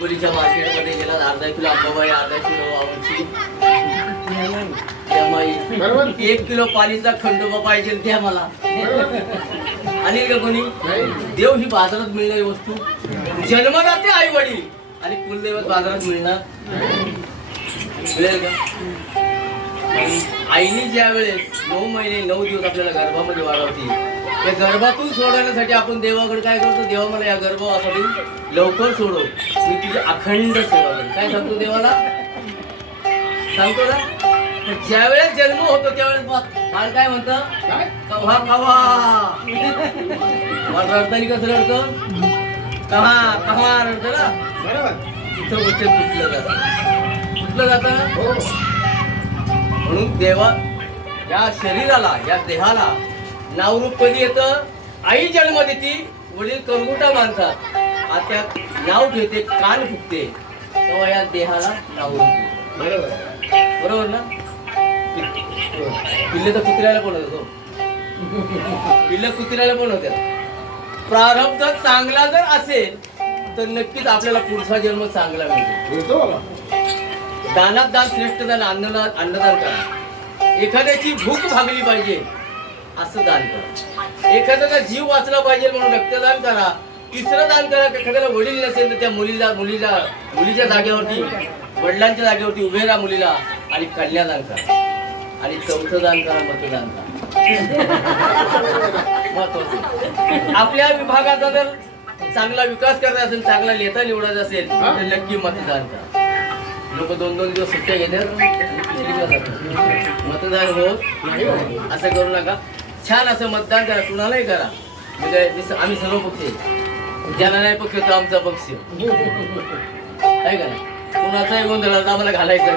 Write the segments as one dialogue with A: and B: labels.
A: हिंगोलीच्या मार्केटमध्ये गेला अर्धा किलो आंबाबाई अर्धा किलो आवडची
B: बरोबर.
A: एक किलो पाणीचा खंडोबा पाहिजे द्या मला. आणि का कोणी. देव ही बाजारात मिळणारी वस्तू. जन्मदाते आई वडील आणि कुलदैवत बाजारात मिळणार मिळेल का? आईने ज्या वेळेस नऊ महिने नऊ दिवस आपल्याला गर्भामध्ये वाढवते त्या गर्भातून सोडवण्यासाठी आपण देवाकडे काय करतो? देवा मला या गर्भासाठी लवकर सोडव. मी तुझी अखंड सेवा करेन. काय सांगतो देवाला? सांगतो ना? ज्या वेळेस जन्म होतो त्यावेळेस बाळ काय म्हणतं? कव्हा कव्हा? मला रडतानी कसं रडतं? कव्हा कव्हा रडतं ना? तिथं उच्च तुटलं जातं. तुटलं जातं
B: हो.
A: म्हणून देवा या शरीराला या देहाला नावरूप कधी येतं? आई जन्म देती वडील करगुटा मानतात. आता नाव ठेवते कान फुकते. तेव्हा या देहाला नावरूप.
B: बरोबर.
A: बरोबर ना?
B: हो.
A: पिल्ले तर कुत्र्याला पण होतो पिल्ले कुत्र्याला पण होत्या प्रारब्ध चांगला जर असेल तर नक्कीच आपल्याला पुढचा जन्म चांगला मिळतो. दानात दान श्रेष्ठ दान अन्नदान अन्नदान करा. एखाद्याची भूक भागली पाहिजे असं दान करा. एखाद्याचा जीव वाचला पाहिजे म्हणून रक्तदान करा. तिसरं दान करा एखाद्याला वडील नसेल तर त्या मुलीला मुलीला मुलीच्या जागेवरती वडिलांच्या जागेवरती उभे राहा मुलीला आणि कन्यादान करा. आणि चौथं दान करा मतदान करा. महत्वाचं आपल्या विभागाचा जर चांगला विकास करायचा असेल चांगला नेता निवडायचा असेल तर नक्की मतदान करा. लोक दोन दोन दिवस सुट्ट्या जातात. मतदान होत
B: हो.
A: असं करू नका. छान असं मतदान करा कुणालाही करा. मी काय मी स- आम्ही सर्व पक्ष. ज्याला नाही पक्ष तो आमचा पक्ष आहे. का नाही? कुणाचाही गोंधळ आम्हाला घालायचा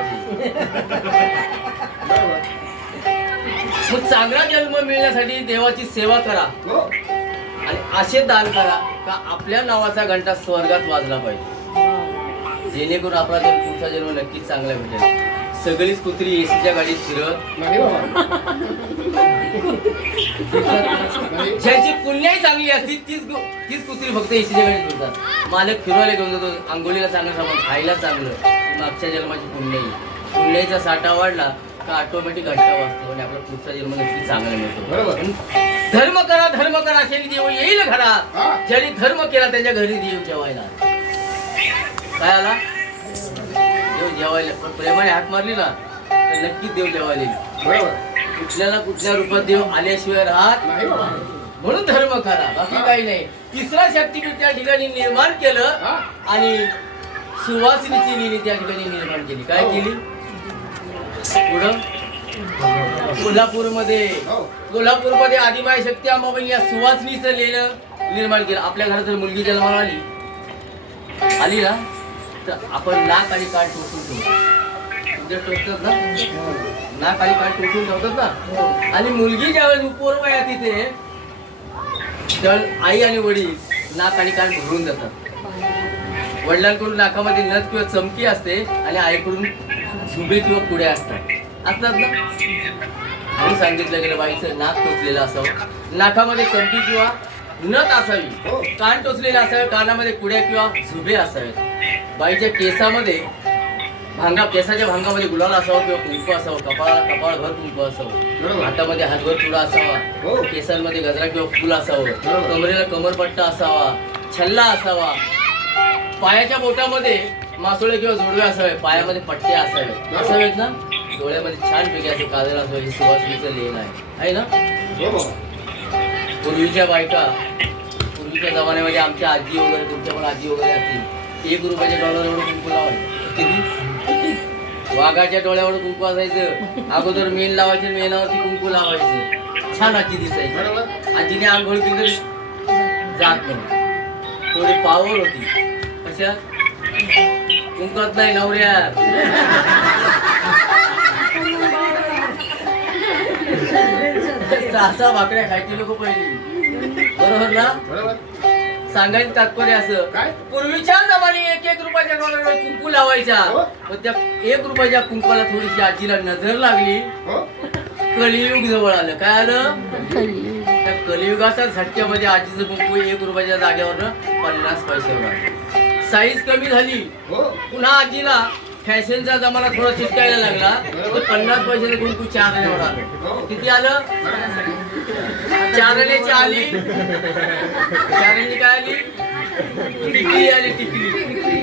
A: मग चांगला जन्म मिळण्यासाठी देवाची सेवा करा.
B: हो.
A: आणि असे दान करा का आपल्या नावाचा घंटा स्वर्गात वाजला पाहिजे. जेणेकरून आपला जर पुढचा जन्म नक्कीच चांगला भेटेल. सगळीच कुत्री एसीच्या गाडीत फिरत
B: नाही बाबा. नाही
A: ज्याची पुण्याही चांगली असती तीच गो- तीच कुत्री फक्त एसीच्या गाडीत फिरतात. मालक फिरवायला घेऊन जातो आंघोळीला चांगलं सामान खायला चांगलं. ही मागच्या जन्माची पुण्याई पुण्याईचा साठा वाढला का ऑटोमॅटिक घंटा वाजतो आणि आपला पुढचा जन्म नक्की चांगला मिळतो.
B: बरोबर.
A: धर्म करा धर्म करा असे देव येईल
B: हा.
A: घरात ज्यांनी धर्म केला त्याच्या घरी देव जेवायला. काय आला? देव जेवायला. पण प्रेमाने हात मारली ना तर नक्की देव जेवायला येईल.
B: बरोबर?
A: कुठल्या ना कुठल्या रूपात देव आल्याशिवाय राहत
B: नाही. बाबा
A: म्हणून धर्म करा. बाकी काही नाही. तिसरा शक्तीपीठ त्या ठिकाणी निर्माण केलं
B: हा.
A: आणि सुवासिनीची लिणी त्या ठिकाणी निर्माण केली. काय केली? पुढं? कोल्हापूरमध्ये.
B: हो.
A: कोल्हापूरमध्ये आदिमाय शक्ती अंबाबाई या सुवासनीचं लेणं निर्माण केलं. आपल्या घरात जर मुलगी जन्माला आली आली ना तर आपण नाक आणि कान टोचून ठेवतो उद्या म्हणजे टोचतात ना? नाक आणि कान टोचून ठेवतात ना? आणि मुलगी ज्यावेळेस उपवर आहे तिथे त्यावेळेस आई आणि वडील नाक आणि कान भरून जातात वडिलांकडून नाकामध्ये नथ किंवा चमकी असते आणि आईकडून झुबे किंवा पुढे असतात. असतात ना? आई सांगितलं गेलं बाईचं नाक टोचलेलं असावं. नाकामध्ये चमकी किंवा नथ असावी. कान टोचलेलं असावे कानामध्ये कुड्या किंवा झुबे असावेत. बाईच्या केसामध्ये भांगा केसाच्या भांगामध्ये गुलाल असावा किंवा कुंकू असावं कपाळाला कपाळभर कुंकू असावं.
B: बरोबर.
A: हातामध्ये हातभर चुडा
B: हो.
A: असावा केसांमध्ये गजरा किंवा फुल असावं.
B: बरोबर.
A: कमरेला कमरपट्टा असावा. छल्ला असावा. पायाच्या बोटामध्ये मासोळे किंवा जोडवे असावे. पायामध्ये पट्टे असावे. असावेत ना? डोळ्यामध्ये छान पैकी असं काजळ असावं. हे सुवासिनीचं लेण आहे. आहे ना?
B: हो बाबा
A: पूर्वीच्या बायका पूर्वीच्या जमान्यामध्ये आमच्या आजी वगैरे तुमच्या पण आजी वगैरे असतील. एक रुपयाच्या डॉलर एवढं कुंकू लावायचं. किती? वाघाच्या डोळ्यावर कुंकू असायचं. अगोदर मेन लावायचे मेनावरती कुंकू लावायचं. छान आजी दिसायची.
B: बरोबर.
A: आजीने आंघोळ केली जात नाही. थोडी पावर होती. कशात कुंकत नाही नवऱ्यात. सहा सहा भाकऱ्या खायची लोक पहिली. बरोबर ना?
B: बरोबर.
A: सांगायचं तात्पर्य असं.
B: काय?
A: पूर्वीच्या जमाने एक एक रुपयाच्या डॉलरवर कुंकू लावायच्या.
B: हो.
A: पण त्या एक रुपयाच्या कुंकवाला थोडीशी आजीला नजर लागली.
B: हो?
A: कलियुग जवळ आलं. काय आलं? त्या कलियुगाच्या झटक्यामध्ये आजीचं कुंकू एक रुपयाच्या जागेवर पन्नास पैशावर आलं साईज कमी झाली.
B: हो?
A: पुन्हा आजीला फॅशनचा जमाना थोडा चिटकायला लागला. तर पन्नास पैशाने कोण तू चार आण्यावर किती आलं? चार आली. चार काय आली? टिकली आली टिकली.